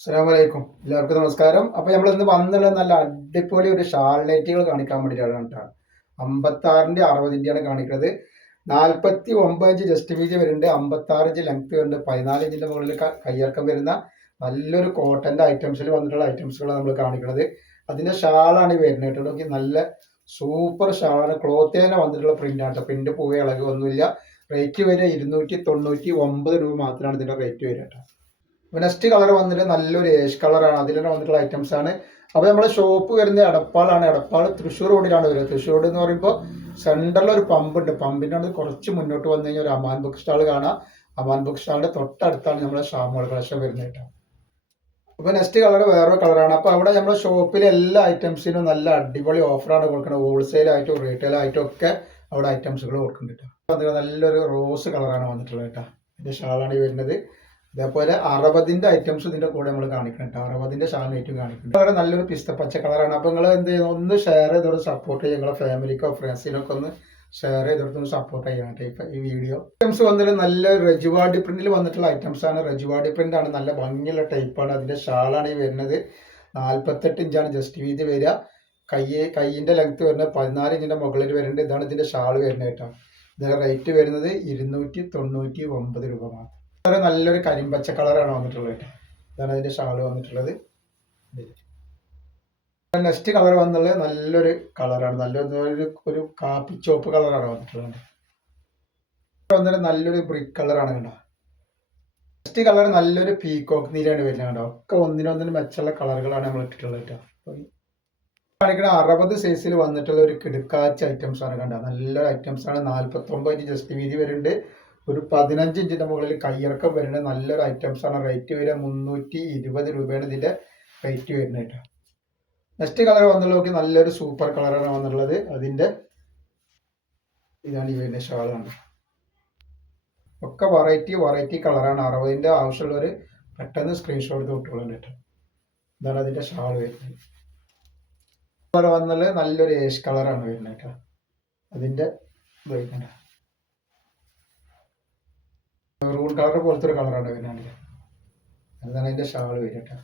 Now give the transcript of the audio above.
അസ്സലാമലൈക്കും എല്ലാവർക്കും നമസ്കാരം. അപ്പോൾ നമ്മൾ ഇന്ന് വന്നുള്ള നല്ല അടിപൊളി ഒരു ഷാൾ നൈറ്റികൾ കാണിക്കാൻ വേണ്ടിയിട്ടാണ് കേട്ടോ. 56ൻ്റെ 60ൻ്റെയാണ് കാണിക്കുന്നത്. 49 ഇഞ്ച് ജസ്റ്റ് വീതി വരുന്നുണ്ട്, 56 ഇഞ്ച് ലെങ്ത് വരുന്നുണ്ട്, 14 ഇഞ്ചിൻ്റെ മുകളിൽ കയ്യിറക്കം വരുന്ന നല്ലൊരു കോട്ടൻ്റെ ഐറ്റംസിൽ വന്നിട്ടുള്ള ഐറ്റംസുകളാണ് നമ്മൾ കാണിക്കുന്നത്. അതിൻ്റെ ഷാളാണ് ഈ വരുന്നത് കേട്ടോ. നോക്കി നല്ല സൂപ്പർ ഷാളാണ്, ക്ലോത്ത് തന്നെ വന്നിട്ടുള്ള പ്രിൻ്റ് ആണ്. പ്രിൻ്റ് പോവുക ഇളകൊന്നുമില്ല. റേറ്റ് വരിക 299 രൂപ മാത്രമാണ് ഇതിൻ്റെ റേറ്റ് വരിക കേട്ടോ. അപ്പോൾ നെക്സ്റ്റ് കളർ വന്നിട്ട് നല്ലൊരു ഏഷ് കളറാണ്, അതിൽ തന്നെ വന്നിട്ടുള്ള ഐറ്റംസ് ആണ്. അപ്പോൾ നമ്മുടെ ഷോപ്പ് വരുന്നത് എടപ്പാളാണ്. എടപ്പാൾ തൃശ്ശൂർ റോഡിലാണ് വരുന്നത്. തൃശ്ശൂർ എന്ന് പറയുമ്പോൾ സെൻറ്ററിൽ ഒരു പമ്പ് ഉണ്ട്. പമ്പിൻ്റെ അവിടെ കുറച്ച് മുന്നോട്ട് വന്നു കഴിഞ്ഞാൽ ഒരു അമാൻ ബുക്ക് സ്റ്റാൾ കാണാം. അമാൻ ബുക്ക് സ്റ്റാളിൻ്റെ തൊട്ടടുത്താണ് നമ്മുടെ ഷാമോൾ കളക്ഷൻ വരുന്നത് കേട്ടോ. അപ്പോൾ നെക്സ്റ്റ് കളർ വേറെ കളറാണ്. അപ്പോൾ അവിടെ നമ്മുടെ ഷോപ്പിലെ എല്ലാ ഐറ്റംസിനും നല്ല അടിപൊളി ഓഫറാണ് കൊടുക്കുന്നത്. ഹോൾസെയിലായിട്ടും റീറ്റെയിലായിട്ടും ഒക്കെ അവിടെ ഐറ്റംസുകൾ കൊടുക്കുന്നുണ്ട് കേട്ടോ. നല്ലൊരു റോസ് കളറാണ് വന്നിട്ടുള്ളത് കേട്ടോ. ഇതിൻ്റെ ഷാളാണ് ഈ വരുന്നത്. അതേപോലെ 60ൻ്റെ ഐറ്റംസ് ഇതിൻ്റെ കൂടെ നമ്മൾ കാണിക്കുന്നുണ്ട്. 60ൻ്റെ ഷാൾ നൈറ്റും കാണിക്കുന്നുണ്ട്. വളരെ നല്ലൊരു പിസ്ത പച്ച കളറാണ്. അപ്പോൾ നിങ്ങൾ എന്ത് ചെയ്യുന്നു, ഒന്ന് ഷെയർ ചെയ്തോട് സപ്പോർട്ട് ചെയ്യുക. നിങ്ങളെ ഫാമിലിക്കോ ഫ്രണ്ട്സിനൊക്കെ ഒന്ന് ഷെയർ ചെയ്തെടുത്തൊന്ന് സപ്പോർട്ട് ചെയ്യണം ഈ വീഡിയോ. ഐറ്റംസ് വന്നിട്ട് നല്ല റജുവാടി പ്രിന്റിൽ വന്നിട്ടുള്ള ഐറ്റംസ് ആണ്. റജുവാടി പ്രിന്റ് ആണ്, നല്ല ഭംഗിയുള്ള ടൈപ്പാണ്. അതിൻ്റെ ഷാളാണ് ഈ വരുന്നത്. 48 ഇഞ്ചാണ് ജസ്റ്റ് വീതി വരിക. കൈയിൻ്റെ ലെങ്ത് വരുന്നത് 14 ഇഞ്ചിൻ്റെ മുകളിൽ വരുന്നുണ്ട്. ഇതാണ് ഇതിൻ്റെ ഷാൾ വരുന്നത് കേട്ടോ. ഇതിൻ്റെ റേറ്റ് വരുന്നത് 299 രൂപ മാത്രം. നല്ലൊരു കരിമ്പച്ച കളറാണ് വന്നിട്ടുള്ളത്. ഇതാണ് അതിന്റെ ഷാള് വന്നിട്ടുള്ളത്. നെക്സ്റ്റ് കളർ വന്നുള്ളത് നല്ലൊരു കളറാണ്, നല്ലൊരു കാപ്പി ചോപ്പ് കളറാണ് വന്നിട്ടുള്ളത്. വന്നിട്ട് നല്ലൊരു ബ്രിക്ക് കളറാണ് കണ്ടോ. നെക്സ്റ്റ് കളർ നല്ലൊരു പീകോക്ക് നീലാണ് വരുന്നത് കണ്ടോ. ഒക്കെ ഒന്നിനൊന്നിന് മെച്ചുള്ള കളറുകളാണ് നമ്മൾ ഇട്ടിട്ടുള്ളത് കേട്ടോ. കാണിക്കുന്ന 60 സൈസിൽ വന്നിട്ടുള്ള ഒരു കിടുക്കാച്ച ഐറ്റംസ് ആണ് കണ്ടോ. നല്ലൊരു ഐറ്റംസ് ആണ്. 49 ഇഞ്ച് ജസ്റ്റ് വീതി വരുന്നുണ്ട്. ഒരു 15 ഇഞ്ചിൻ്റെ മുകളിൽ കയ്യിറക്കം വരുന്നത് നല്ലൊരു ഐറ്റംസ് ആണ്. റേറ്റ് വരിക 320 രൂപയാണ് ഇതിൻ്റെ റേറ്റ് വരുന്നത് കേട്ടോ. നെക്സ്റ്റ് കളർ വന്നുള്ളതൊക്കെ നല്ലൊരു സൂപ്പർ കളറാണ് വന്നുള്ളത്. അതിൻ്റെ ഇതാണ് ഈ വരുന്ന ഷാളാണ്. ഒക്കെ വെറൈറ്റി കളറാണ്. 60ൻ്റെ ആവശ്യമുള്ളവർ പെട്ടെന്ന് സ്ക്രീൻഷോട്ട് തൊട്ടുകൊള്ളാൻ കേട്ടോ. ഇതാണ് അതിൻ്റെ ഷാൾ വരുന്നത്. കളർ വന്നുള്ളത് നല്ലൊരു ഏഷ് കളറാണ് വരുന്നത് കേട്ടോ. അതിൻ്റെ ഉപയോഗിക്കേണ്ട മെറൂൺ കളർ പോലത്തെ ഒരു കളറാണ് വരുന്നത്. അതാണ് അതിൻ്റെ ഷാൾ വരിക കേട്ടോ.